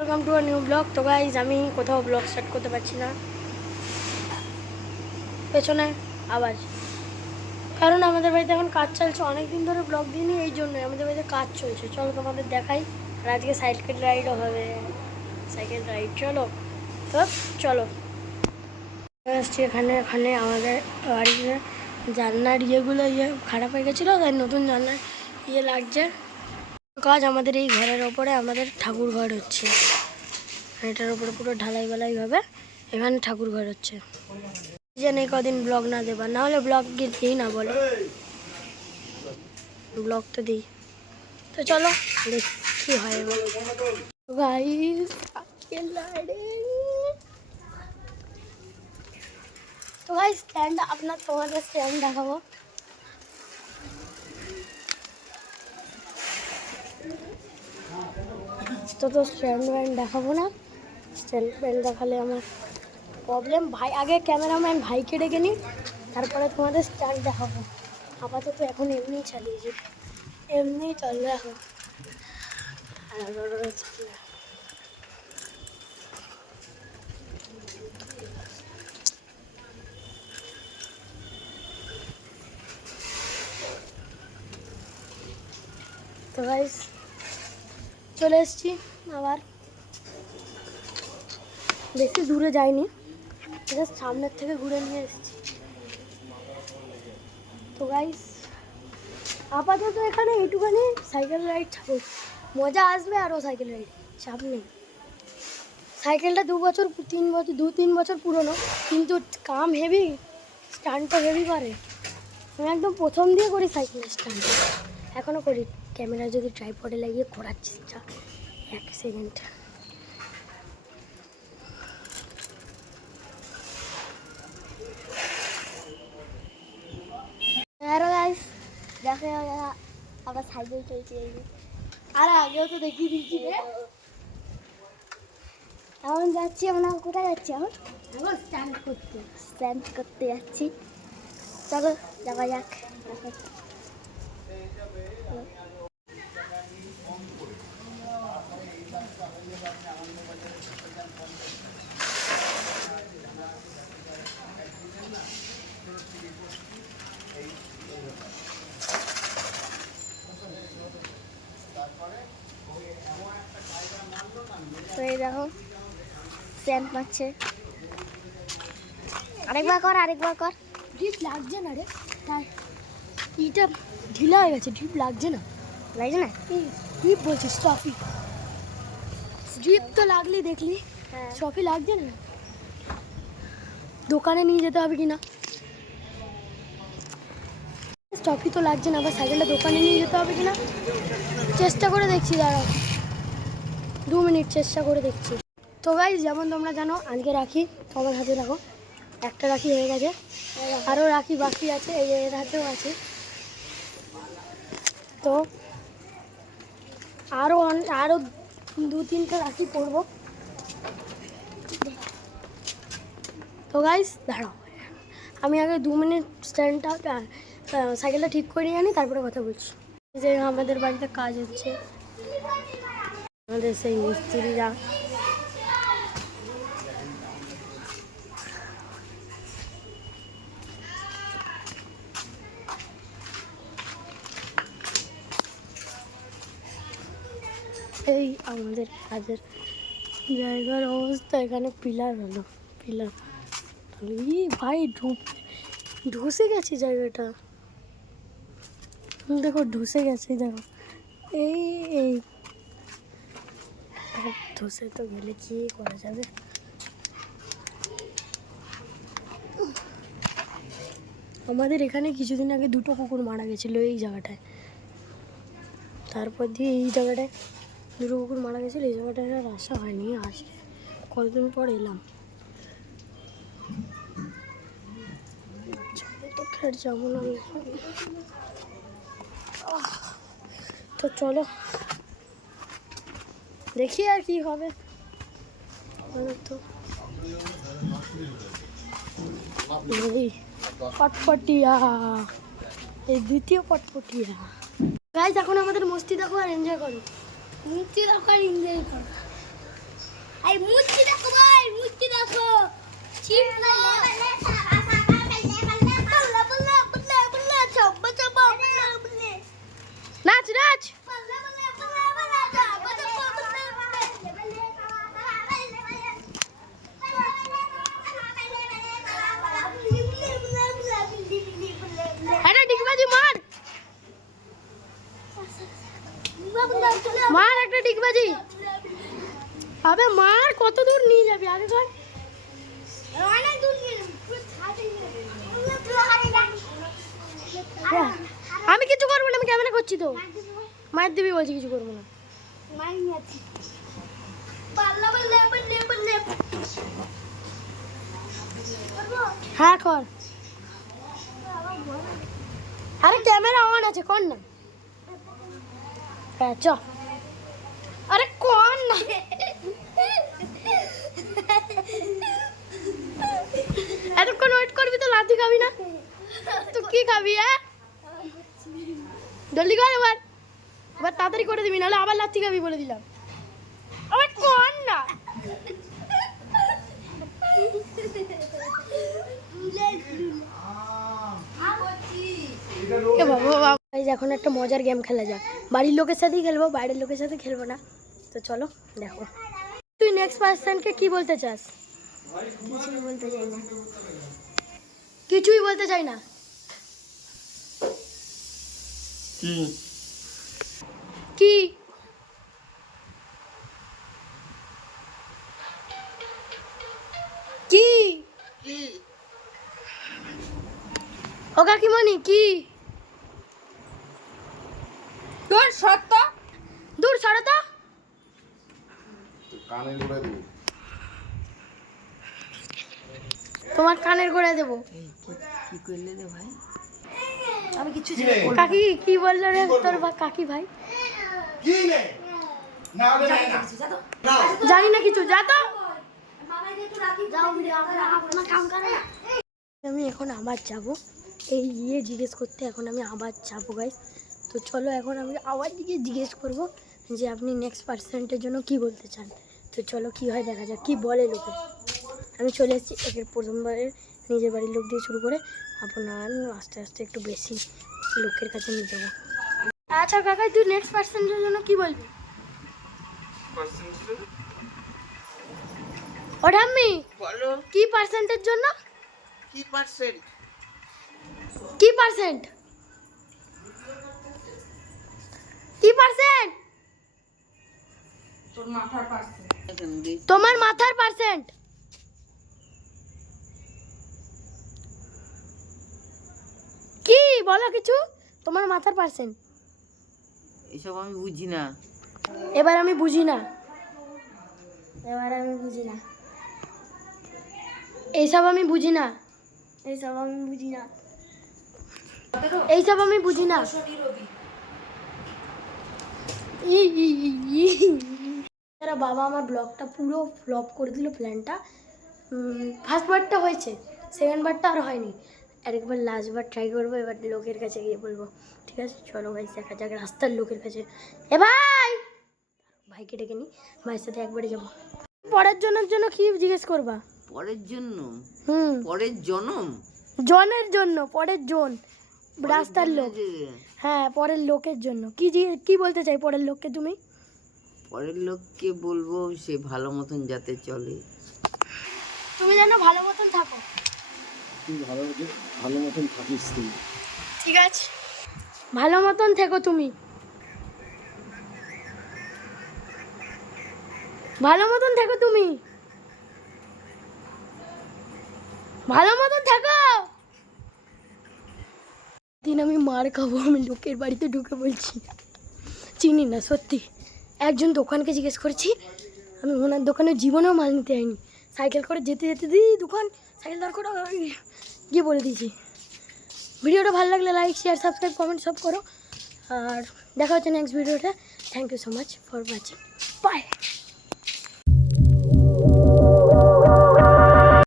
Welcome to a new blog. তো guys আমি কোথাও ব্লগ স্টার্ট করতে পারছি না, পেছনে আওয়াজ, কারণ আমাদের বাড়িতে এখন কাজ চলছে। অনেক দিন ধরে ব্লগ দিইনি, এই জন্যই আমাদের বাড়িতে কাজ চলছে। চলো তোমাদের দেখাই। আর আজকে সাইকেল রাইডও হবে, সাইকেল রাইড। চলো তো চলো আসছি এখানে। আমাদের বাড়িতে জানলার ইয়েগুলো খারাপ হয়ে গেছিলো, তাই নতুন জানলার লাগছে। কাজ আমাদের এই ঘরের ওপরে আমাদের ঠাকুর ঘর হচ্ছে, এটার উপরে পুরো ঢালাই বালাই হবে। এখানে ঠাকুর ঘর হচ্ছে। যে নেই কদিন ব্লগ না দেবা, না হলে ব্লগ দিই না বলে, ব্লগ তো দিই। তো চলো দেখি কি হয় এবার। তো ভাই স্ট্যান্ড আপনার তোমাদের স্ট্যান্ড দেখাবো। তো স্ট্যান্ড ব্যান্ড দেখাবো না, স্ট্যান্ড ব্যান্ড দেখালে আমার প্রবলেম। ভাই আগে ক্যামেরাম্যান ভাইকে ডেকে নিই, তারপরে তোমাদের স্ট্যান্ড দেখাবো। আপাতত এখন এমনিই চালিয়েছি, এমনিই চলবে এখন। তো গাইস চলে এসেছি আবার, বেশি দূরে যাইনি, জাস্ট সামনের থেকে ঘুরে নিয়ে এসেছি। তো গাইস আপাতত এখানে এইটুখানি সাইকেল রাইড ছাড়ো, মজা আসবে আরও সাইকেল রাইড, চাপ নেই। সাইকেলটা 2-3 বছর পুরনো, কিন্তু কাম হেভি, স্টান্টটা হেভি করে। আমি একদম প্রথম দিয়ে করি সাইকেলের স্টান্ট, এখনও করি। ক্যামেরা যদি ট্রাইপডে লাগিয়ে করার চেষ্টা, 1 সেকেন্ড। দেখে আবার সাইকেল চলছে, আর আগেও তো দেখিয়ে দিচ্ছি। এখন যাচ্ছি আমরা, কোথায় যাচ্ছি? এখন স্ট্যান্ড করতে যাচ্ছি। চলো যাওয়া যাক। তো এই দেখো স্ট্যান্ড মারছে, আরেকবার কর। ড্রিপ লাগছে না রে, তাই ইটা ঢিলা হয়ে গেছে। ড্রিপ লাগছে না ড্রিপ বলছিস? ট্রফি ড্রিপ তো লাগলি দেখলি, ট্রফি লাগছে না। দোকানে নিয়ে যেতে হবে কিনা, ট্রফি তো লাগছে না। আবার সাইকেলটা দোকানে নিয়ে যেতে হবে কিনা চেষ্টা করে দেখছি, দাঁড়াও 2 মিনিট চেষ্টা করে দেখছি। তো গাইস যেমন তোমরা জানো আজকে রাখি, তোমার হাতে রাখো। একটা রাখি হয়ে গেছে, আরও রাখি বাকি আছে, এই এর হাতেও আছে। তো আরও 2-3টে রাখি পরবো। তো গাইস দাঁড়াও, আমি আগে 2 মিনিট স্ট্যান্ডটা সাইকেলটা ঠিক করে নিয়ে আনি, তারপরে কথা বলছি। যে আমাদের বাড়িতে কাজ হচ্ছে, আমাদের সেই মিস্ত্রিরা এই আমাদের কাজের জায়গার অবস্থা। এখানে পিলার হলো, পিলার ভাই ধসে গেছে জায়গাটা, দেখো ধসে গেছে, দেখো এই ধসে তো গেলে কি করা যাবে। আমাদের এখানে কিছুদিন আগে 2টো কুকুর মারা গেছিলো এই জায়গাটায়, তারপর দিয়ে এই জায়গাটায় 2টো কুকুর মারা গেছিলো। এই জায়গাটায় আর আসা হয়নি, আসে কতদিন পর এলাম। তো খেট যাবো না, তো চলো দেখি আর কি হবে। তো পটপটিয়া, এই দ্বিতীয় পটপটিয়া। গাইস এখন আমাদের মস্তি দেখো আর এনজয় করো, মস্তি দেখো আর এনজয় করো। এই মুষ্টি দেখো ভাই, মুষ্টি দেখো চিপলো নাচ নাচ। আরে ডিগবাজি মার মার একটা ডিগবাজি। আবে মার, কত দূর নিয়ে যাবি আগে ধর। অনেক দূর নিয়ে আমি কিছু করবো না, আমি ক্যামেরা করছি তো। মায়ের দিবি বলছি, কিছু করবো না। হ্যাঁ কর। আরে ক্যামেরা অন আছে, কর না। হ্যাঁ চ। আরে কর না। এতক্ষণ ওয়েট করবি তো লাথি খাবি না? তুই কি খাবি? হ্যাঁ জলদি কর এবার, এবার তাড়াতাড়ি করে দিবি, নাহলে আবার লাথি খাবি বলে দিলাম। আবার কর না। এখন একটা মজার গেম খেলা যাক। বাড়ির লোকের সাথেই খেলবো, বাইরের লোকের সাথে খেলবো না। তো চলো দেখো। তুই নেক্সট পার্সনকে কি বলতে চাস? কিছুই বলতে চাই না, কিছুই বলতে চাই না। কি কি ও কাকিমণি কি? দূর সত্য, দূর সরো তো। কানে ঘুরে দেবো, তোমার কানের গোড়ায় দেবো। কি করলে রে ভাই? আমি কিছু কাকি কি বললো রে তোর কাকি ভাই? কি রে না রে না জানি না কিছু, যা তো। আমি এখন আবার যাব এই ইয়ে জিজ্ঞেস করতে, এখন আমি আবার যাবো গাইস। তো চলো এখন আমি আবার জিজ্ঞেস করব যে আপনি নেক্সট পার্সেন্টের জন্য কি বলতে চান। তো চলো কি হয় দেখা যাক, কি বলে লোকে। আমি চলে এসেছি একের প্রথমবারের নিজের বাড়ির লোক দিয়ে শুরু করে আপনার আস্তে আস্তে একটু বেশি লোকের কাছে নিয়ে যাবো। আচ্ছা কাকা, তুই নেক্সট পার্সেন্টের জন্য কি বলবি? ও ঠাম্মি বলো কি পার্সেন্টের জন্য? কি পার্সেন্ট? কি পার্সেন্ট? কি পার্সেন্ট? তোর মাথার পার্সেন্ট। তোমার মাথার পার্সেন্ট। কি বলো কিছু? তোমার মাথার পার্সেন্ট। এসব আমি বুঝি না। এবার আমি বুঝি না, এবার আমি বুঝি না, এইসব আমি বুঝি না, এইসব আমি বুঝি না, এইসব আমি বুঝি না। বাবা আমার ব্লগটা পুরো ফ্লপ করে দিল প্ল্যানটা। ফার্স্ট বারটা হয়েছে, সেকেন্ড বারটা আর হয়নি। আরেকবার লাস্ট বার ট্রাই করবো, এবার লোকের কাছে গিয়ে বলবো। ঠিক আছে চলো ভাই, দেখা যাক রাস্তার লোকের কাছে। এ ভাই, ভাইকে ডেকে নি, ভাইয়ের সাথে একবারে যাবো। পরের জনের জন্য কি জিজ্ঞেস করবা? পরের জন্য? হুম, পরের জনম? জনের জন্য, পরের জন, রাস্তার লোক। হ্যাঁ পরের লোকের জন্য কি কি বলতে চাই পরের লোককে তুমি? পরের লোককে বলবো সে ভালো মতন যাতে চলে। তুমি যেন ভালো মতন থাকো। তুই ভালো মতন থাকিস তুই। ঠিক আছে, ভালো মতন থেকো তুমি, ভালো মতন থেকো তুমি, ভালো মতন থাকো। দিন আমি মার খাবো, আমি লোকের বাড়িতে ঢুকে বলছি চিনি না সত্যি। একজন দোকানকে জিজ্ঞেস করেছি, আমি ওনার দোকানে জীবনেও মাল নিতে যাইনি। সাইকেল করে যেতে যেতে দিদি দোকান, সাইকেল দাঁড় করে গিয়ে বলে দিয়েছি। ভিডিওটা ভালো লাগলে লাইক শেয়ার সাবস্ক্রাইব কমেন্ট সব করো, আর দেখা হচ্ছে নেক্সট ভিডিওটা। Thank you so much for watching, by.